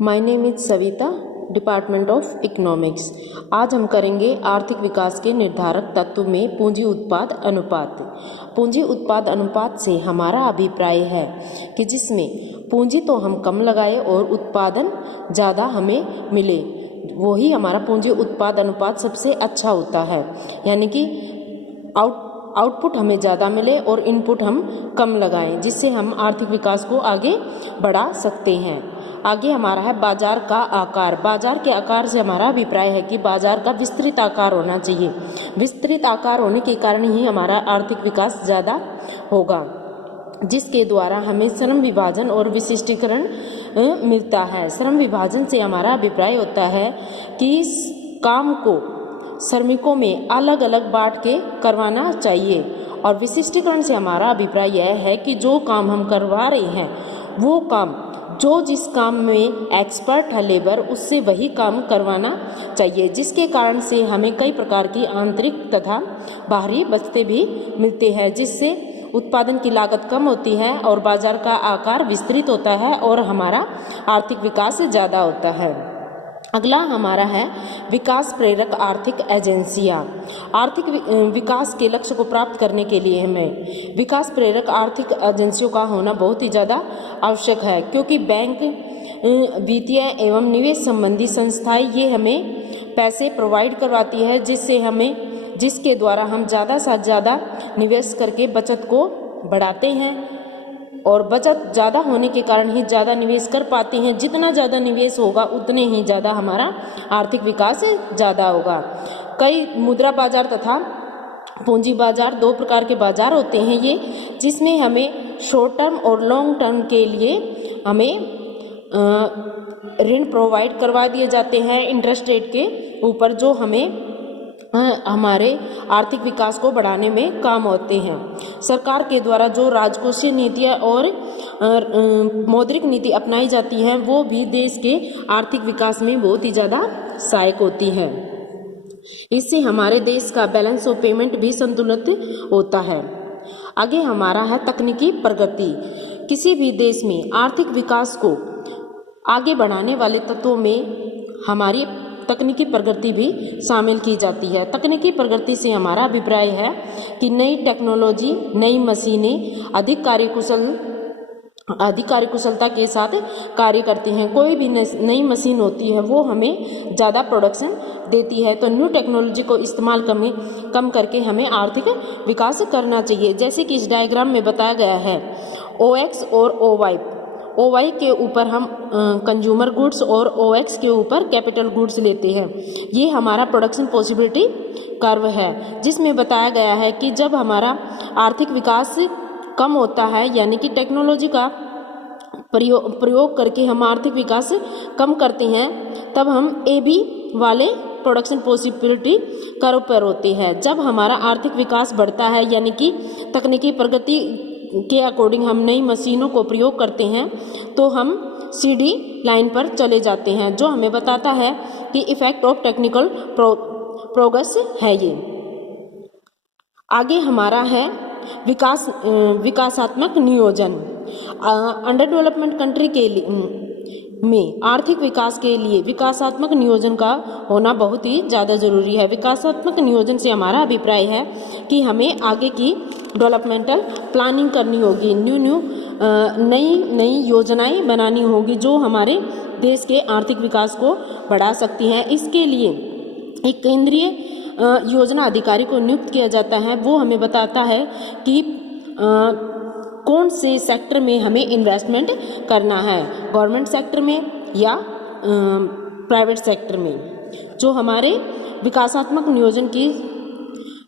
My name is Savita, department of economics. आज हम करेंगे आर्थिक विकास के निर्धारक तत्व में पूंजी उत्पाद अनुपात। पूंजी उत्पाद अनुपात से हमारा अभिप्राय है कि जिसमें पूंजी तो हम कम लगाए और उत्पादन ज़्यादा हमें मिले, वही हमारा पूंजी उत्पाद अनुपात सबसे अच्छा होता है। यानी कि आउटपुट हमें ज़्यादा मिले और इनपुट हम कम लगाएं, जिससे हम आर्थिक विकास को आगे बढ़ा सकते हैं। आगे हमारा है बाजार का आकार। बाजार के आकार से हमारा अभिप्राय है कि बाजार का विस्तृत आकार होना चाहिए। विस्तृत आकार होने के कारण ही हमारा आर्थिक विकास ज़्यादा होगा, जिसके द्वारा हमें श्रम विभाजन और विशिष्टीकरण मिलता है। श्रम विभाजन से हमारा अभिप्राय होता है कि इस काम को श्रमिकों में अलग अलग बांट के करवाना चाहिए, और विशिष्टीकरण से हमारा अभिप्राय यह है कि जो काम हम करवा रहे हैं वो काम जो जिस काम में एक्सपर्ट है लेबर, उससे वही काम करवाना चाहिए, जिसके कारण से हमें कई प्रकार की आंतरिक तथा बाहरी बचतें भी मिलते हैं, जिससे उत्पादन की लागत कम होती है और बाजार का आकार विस्तृत होता है और हमारा आर्थिक विकास ज़्यादा होता है। अगला हमारा है विकास प्रेरक आर्थिक एजेंसियां। आर्थिक विकास के लक्ष्य को प्राप्त करने के लिए हमें विकास प्रेरक आर्थिक एजेंसियों का होना बहुत ही ज़्यादा आवश्यक है, क्योंकि बैंक, वित्तीय एवं निवेश संबंधी संस्थाएं ये हमें पैसे प्रोवाइड करवाती है, जिसके द्वारा हम ज़्यादा से ज़्यादा निवेश करके बचत को बढ़ाते हैं, और बचत ज़्यादा होने के कारण ही ज़्यादा निवेश कर पाते हैं। जितना ज़्यादा निवेश होगा उतने ही ज़्यादा हमारा आर्थिक विकास ज़्यादा होगा। कई मुद्रा बाजार तथा पूंजी बाजार, दो प्रकार के बाजार होते हैं ये, जिसमें हमें शॉर्ट टर्म और लॉन्ग टर्म के लिए हमें ऋण प्रोवाइड करवा दिए जाते हैं इंटरेस्ट रेट के ऊपर, जो हमें हमारे आर्थिक विकास को बढ़ाने में काम होते हैं। सरकार के द्वारा जो राजकोषीय नीतियाँ और मौद्रिक नीति अपनाई जाती हैं वो भी देश के आर्थिक विकास में बहुत ही ज़्यादा सहायक होती है। इससे हमारे देश का बैलेंस ऑफ पेमेंट भी संतुलित होता है। आगे हमारा है तकनीकी प्रगति। किसी भी देश में आर्थिक विकास को आगे बढ़ाने वाले तत्वों में हमारी तकनीकी प्रगति भी शामिल की जाती है। तकनीकी प्रगति से हमारा अभिप्राय है कि नई टेक्नोलॉजी, नई मशीनें अधिक कार्यकुशलता के साथ कार्य करती हैं। कोई भी नई मशीन होती है वो हमें ज़्यादा प्रोडक्शन देती है, तो न्यू टेक्नोलॉजी को इस्तेमाल कम करके हमें आर्थिक विकास करना चाहिए। जैसे कि इस डायग्राम में बताया गया है, OX और OY के ऊपर हम कंज्यूमर गुड्स और OX के ऊपर कैपिटल गुड्स लेते हैं। ये हमारा प्रोडक्शन पॉसिबिलिटी कर्व है, जिसमें बताया गया है कि जब हमारा आर्थिक विकास कम होता है, यानी कि टेक्नोलॉजी का प्रयोग करके हम आर्थिक विकास कम करते हैं, तब हम AB वाले प्रोडक्शन पॉसिबिलिटी कर्व पर होते हैं। जब हमारा आर्थिक विकास बढ़ता है, यानी कि तकनीकी प्रगति के अकॉर्डिंग हम नई मशीनों को प्रयोग करते हैं, तो हम CD लाइन पर चले जाते हैं, जो हमें बताता है कि इफेक्ट ऑफ टेक्निकल प्रोग्रेस है ये। आगे हमारा है विकासात्मक नियोजन। अंडर डेवलपमेंट कंट्री के लिए में आर्थिक विकास के लिए विकासात्मक नियोजन का होना बहुत ही ज़्यादा जरूरी है। विकासात्मक नियोजन से हमारा अभिप्राय है कि हमें आगे की डेवलपमेंटल प्लानिंग करनी होगी, नई योजनाएं बनानी होगी जो हमारे देश के आर्थिक विकास को बढ़ा सकती हैं। इसके लिए एक केंद्रीय योजना अधिकारी को नियुक्त किया जाता है। वो हमें बताता है कि कौन से सेक्टर में हमें इन्वेस्टमेंट करना है, गवर्नमेंट सेक्टर में या प्राइवेट सेक्टर में, जो हमारे विकासात्मक नियोजन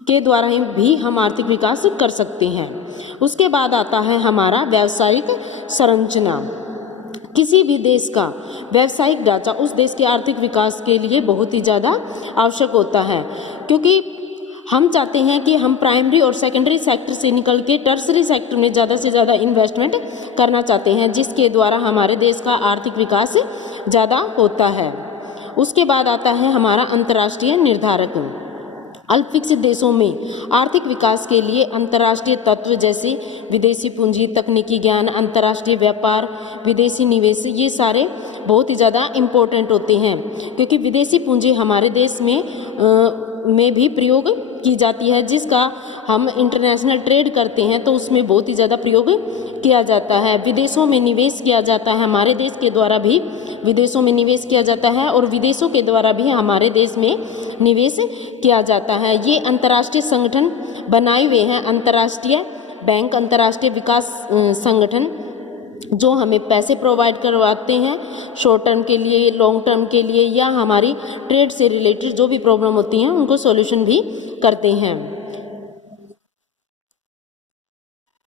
के द्वारा भी हम आर्थिक विकास कर सकते हैं। उसके बाद आता है हमारा व्यावसायिक संरचना। किसी भी देश का व्यावसायिक ढांचा उस देश के आर्थिक विकास के लिए बहुत ही ज़्यादा आवश्यक होता है, क्योंकि हम चाहते हैं कि हम प्राइमरी और सेकेंडरी सेक्टर से निकल के टर्सरी सेक्टर में ज़्यादा से ज़्यादा इन्वेस्टमेंट करना चाहते हैं, जिसके द्वारा हमारे देश का आर्थिक विकास ज़्यादा होता है। उसके बाद आता है हमारा अंतर्राष्ट्रीय निर्धारक। अल्प विकसित देशों में आर्थिक विकास के लिए अंतर्राष्ट्रीय तत्व जैसे विदेशी पूंजी, तकनीकी ज्ञान, अंतर्राष्ट्रीय व्यापार, विदेशी निवेश, ये सारे बहुत ही ज़्यादा इम्पोर्टेंट होते हैं, क्योंकि विदेशी पूंजी हमारे देश में भी प्रयोग की जाती है, जिसका हम इंटरनेशनल ट्रेड करते हैं तो उसमें बहुत ही ज़्यादा प्रयोग किया जाता है। विदेशों में निवेश किया जाता है, हमारे देश के द्वारा भी विदेशों में निवेश किया जाता है और विदेशों के द्वारा भी हमारे देश में निवेश किया जाता है। ये अंतर्राष्ट्रीय संगठन बनाए हुए हैं, अंतर्राष्ट्रीय बैंक, अंतर्राष्ट्रीय विकास संगठन, जो हमें पैसे प्रोवाइड करवाते हैं शॉर्ट टर्म के लिए, लॉन्ग टर्म के लिए, या हमारी ट्रेड से रिलेटेड जो भी प्रॉब्लम होती हैं उनको सॉल्यूशन भी करते हैं।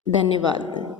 धन्यवाद।